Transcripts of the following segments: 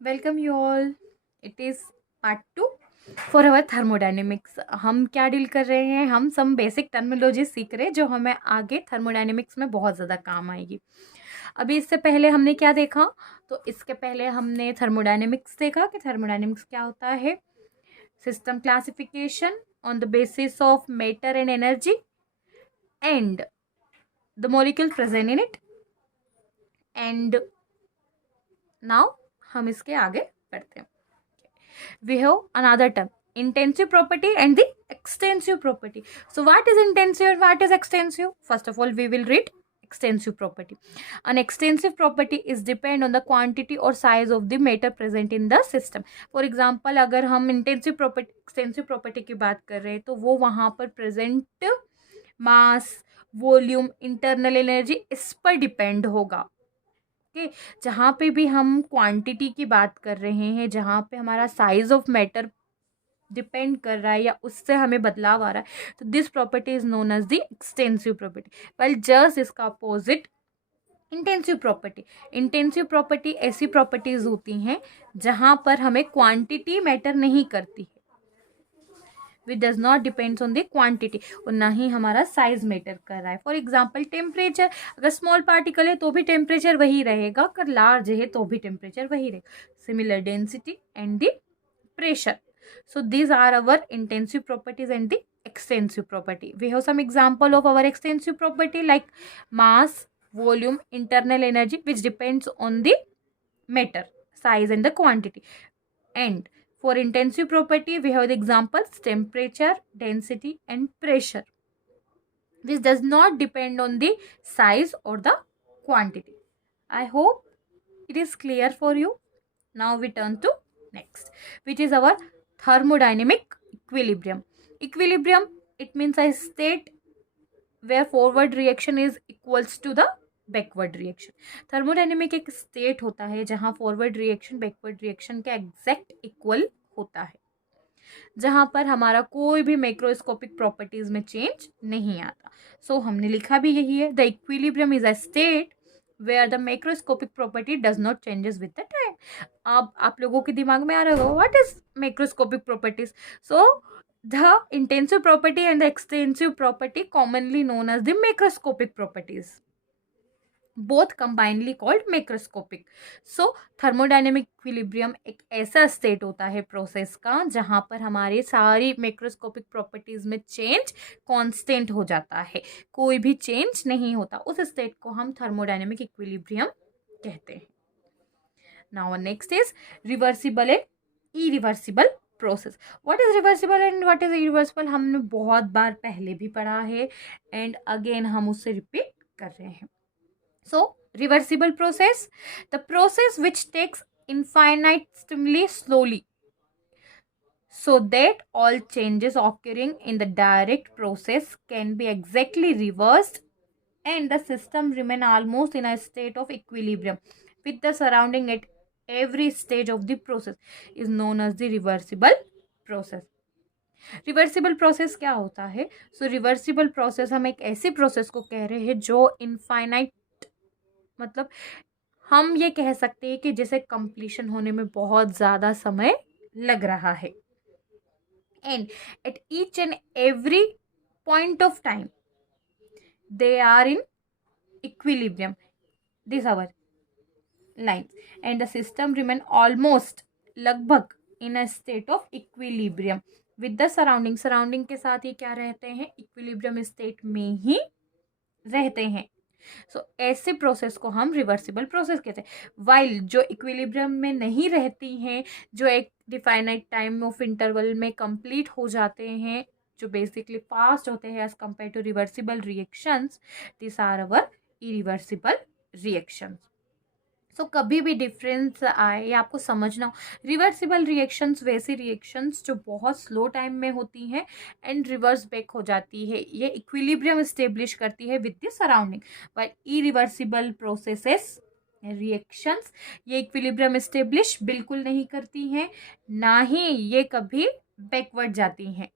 Welcome you all. It is part 2 for our thermodynamics. हम क्या deal कर रहे हैं, हम सम बेसिक टर्मिनोलॉजी सीख रहे हैं जो हमें आगे थर्मोडायनेमिक्स में बहुत ज़्यादा काम आएगी। अभी इससे पहले हमने क्या देखा, तो इसके पहले हमने थर्मोडायनेमिक्स देखा कि थर्मोडायनेमिक्स क्या होता है। System classification on the basis of matter and energy and the molecule present in it. And now हम इसके आगे बढ़ते हैं। We have another term, intensive property and the extensive property. So what is intensive and what is extensive? First of all, we will read extensive property. An extensive property is depend on the quantity or size of the matter present in the system. For example, अगर हम intensive property extensive property की बात कर रहे हैं तो वो वहाँ पर present mass, volume, internal energy इस पर डिपेंड होगा। ओके, जहाँ पे भी हम क्वांटिटी की बात कर रहे हैं, जहाँ पे हमारा साइज ऑफ मैटर डिपेंड कर रहा है या उससे हमें बदलाव आ रहा है, तो this property is known as the extensive property. Well just इसका opposite intensive property. Intensive property ऐसी प्रॉपर्टीज होती हैं जहाँ पर हमें क्वांटिटी मैटर नहीं करती है, which does not depends on the quantity, और ना ही हमारा साइज मैटर कर रहा है। फॉर एग्जाम्पल टेम्परेचर, अगर स्मॉल पार्टिकल है तो भी टेम्परेचर वही रहेगा, अगर लार्ज है तो भी टेम्परेचर वही रहेगा। Similar density and the pressure. So these are our intensive properties and the extensive property. We have some example of our extensive property like mass, volume, internal energy, which depends on the matter, size and the quantity. And for intensive property, we have the examples temperature, density and pressure, which does not depend on the size or the quantity. I hope it is clear for you. Now we turn to next, which is our thermodynamic equilibrium. Equilibrium, it means a state where forward reaction is equals to the backward reaction. Thermodynamic एक state होता है जहां forward reaction backward reaction के exact equal होता है, जहां पर हमारा कोई भी मैक्रोस्कोपिक प्रॉपर्टीज में चेंज नहीं आता। सो हमने लिखा भी यही है, the equilibrium is a state where the macroscopic property does not changes with the time. अब आप लोगों के दिमाग में आ रहा होगा what is macroscopic properties. So the intensive property and the extensive property commonly known as the macroscopic properties, both combinedly called macroscopic. So thermodynamic equilibrium एक ऐसा स्टेट होता है प्रोसेस का जहां पर हमारी सारी मैक्रोस्कोपिक प्रॉपर्टीज में चेंज कांस्टेंट हो जाता है, कोई भी चेंज नहीं होता। उस स्टेट को हम थर्मोडायनेमिक इक्विलिब्रियम कहते हैं। Now next is reversible and irreversible process. What is reversible and what is irreversible हमने बहुत बार पहले भी पढ़ा है एंड अगेन हम उससे रिपीट कर रहे हैं। So, reversible process, the process which takes infinitesimally slowly, so that all changes occurring in the direct process can be exactly reversed and the system remain almost in a state of equilibrium with the surrounding at every stage of the process is known as the reversible process. Reversible process क्या होता है? सो reversible process हम एक ऐसी process को कह रहे हैं जो इनफाइनाइट, मतलब हम ये कह सकते हैं कि जैसे कंप्लीशन होने में बहुत ज़्यादा समय लग रहा है, and at each and every point of time they are in equilibrium, this our lines, and the system remain almost, लगभग in a state of equilibrium with the surrounding. Surrounding के साथ ही क्या रहते हैं? इक्विलिब्रियम स्टेट में ही रहते हैं। सो ऐसे प्रोसेस को हम रिवर्सिबल प्रोसेस कहते हैं। वाइल जो इक्विलिब्रियम में नहीं रहती हैं, जो एक डिफाइनाइट टाइम ऑफ इंटरवल में कंप्लीट हो जाते हैं, जो बेसिकली फास्ट होते हैं as compare to reversible reactions, this are our irreversible reactions. So कभी भी डिफरेंस आए या आपको समझना हो, रिवर्सिबल रिएक्शंस वैसी रिएक्शंस जो बहुत स्लो टाइम में होती हैं एंड रिवर्स बैक हो जाती है, ये इक्विलिब्रियम स्टेब्लिश करती है with the surrounding. But irreversible processes reactions ये इक्विलिब्रियम स्टेब्लिश बिल्कुल नहीं करती हैं, ना ही ये कभी बैकवर्ड जाती हैं,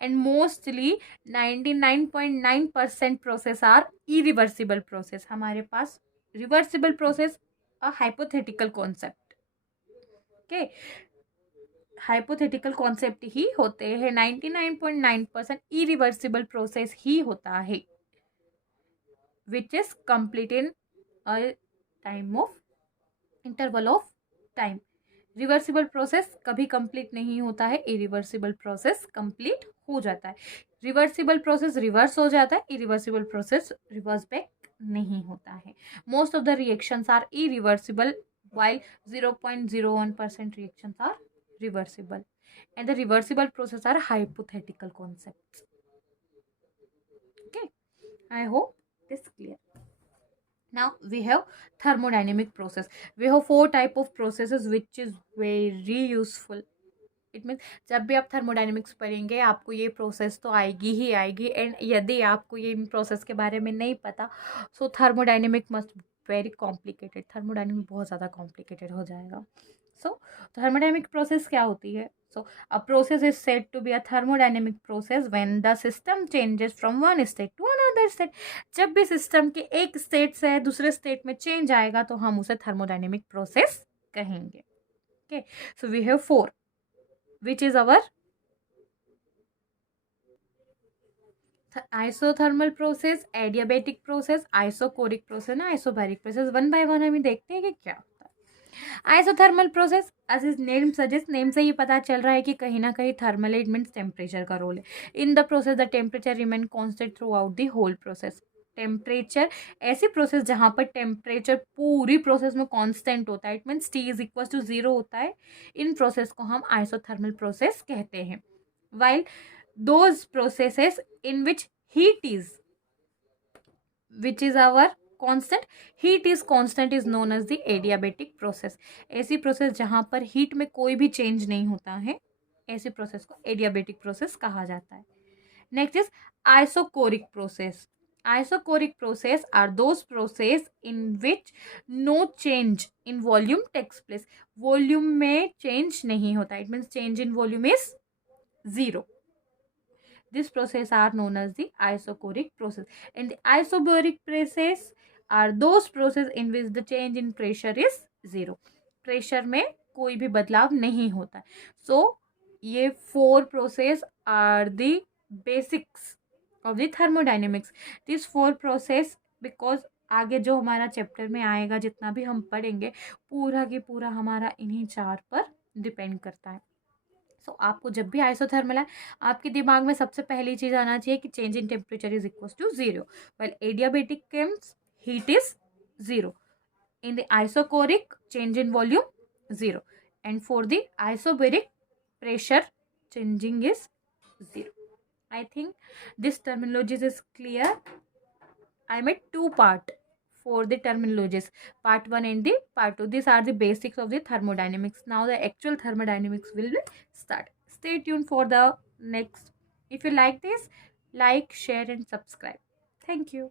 and mostly 99.9% process are irreversible process. हमारे पास reversible process a hypothetical concept. Okay, hypothetical concept ही होते हैं, 99.9% इरिवर्सिबल प्रोसेस ही होता है, which is complete in a time of interval of time. Reversible process कभी कंप्लीट नहीं होता है, इरिवर्सिबल प्रोसेस कंप्लीट हो जाता है। रिवर्सिबल प्रोसेस रिवर्स हो जाता है, इरिवर्सिबल प्रोसेस रिवर्स बैक नहीं होता है। Most of the reactions are irreversible while 0.01% reactions are reversible, and the reversible process are hypothetical concepts. Okay, I hope this clear. Now we have thermodynamic process. We have 4 type of processes which is very useful. It means जब भी आप thermodynamics पढ़ेंगे आपको ये process तो आएगी ही आएगी, and यदि आपको ये प्रोसेस के बारे में नहीं पता so thermodynamic must very complicated, thermodynamic बहुत ज़्यादा कॉम्प्लिकेटेड हो जाएगा। सो थर्मोडाइनमिक प्रोसेस क्या होती है? So a process is said to be a thermodynamic process when the system changes from one state to another state. जब भी सिस्टम के एक स्टेट से दूसरे स्टेट में चेंज आएगा तो हम उसे थर्मोडाइनमिक प्रोसेस कहेंगे। Okay, so we have 4, which is our isothermal process, adiabatic process, isochoric process ना isobaric process। One by one हम देखते हैं कि क्या होता है। Isothermal process as is name suggest, name से ही पता चल रहा है कि कहीं ना कहीं थर्मल इट मीन्स टेम्परेचर का रोल है। In the process the temperature remain constant throughout the whole process. Temperature, ऐसी प्रोसेस जहाँ पर टेम्परेचर पूरी प्रोसेस में कांस्टेंट होता है, it means T is equal to 0 होता है, इन प्रोसेस को हम आइसोथर्मल प्रोसेस कहते हैं। While those processes in which heat is, which is our constant, heat is constant is known as the adiabatic process। ऐसी process जहाँ पर heat में कोई भी चेंज नहीं होता है, ऐसी प्रोसेस को एडियाबेटिक प्रोसेस कहा जाता है। Next is isochoric process. Isochoric process are those process in which no change in volume takes place। Volume में चेंज नहीं होता, it means change in volume is 0। This process are known as the isochoric process, and the isobaric process are those process in which the change in pressure is 0। Pressure में कोई भी बदलाव नहीं होता। So ये 4 process are the basics of the thermodynamics. This 4 process because आगे जो हमारा चैप्टर में आएगा, जितना भी हम पढ़ेंगे पूरा की पूरा हमारा इन्हीं 4 पर डिपेंड करता है। सो आपको जब भी आइसोथर्मल है, आपके दिमाग में सबसे पहली चीज आना चाहिए कि change in temperature is equal to 0। Well adiabatic comes heat is 0, in the isochoric change in volume 0, and for the isobaric pressure changing is 0। I think this terminologies is clear। I made 2 part for the terminologies, part 1 and the part 2। These are the basics of the thermodynamics। Now the actual thermodynamics will start। Stay tuned for the next। If you like this, like, share and subscribe। Thank you।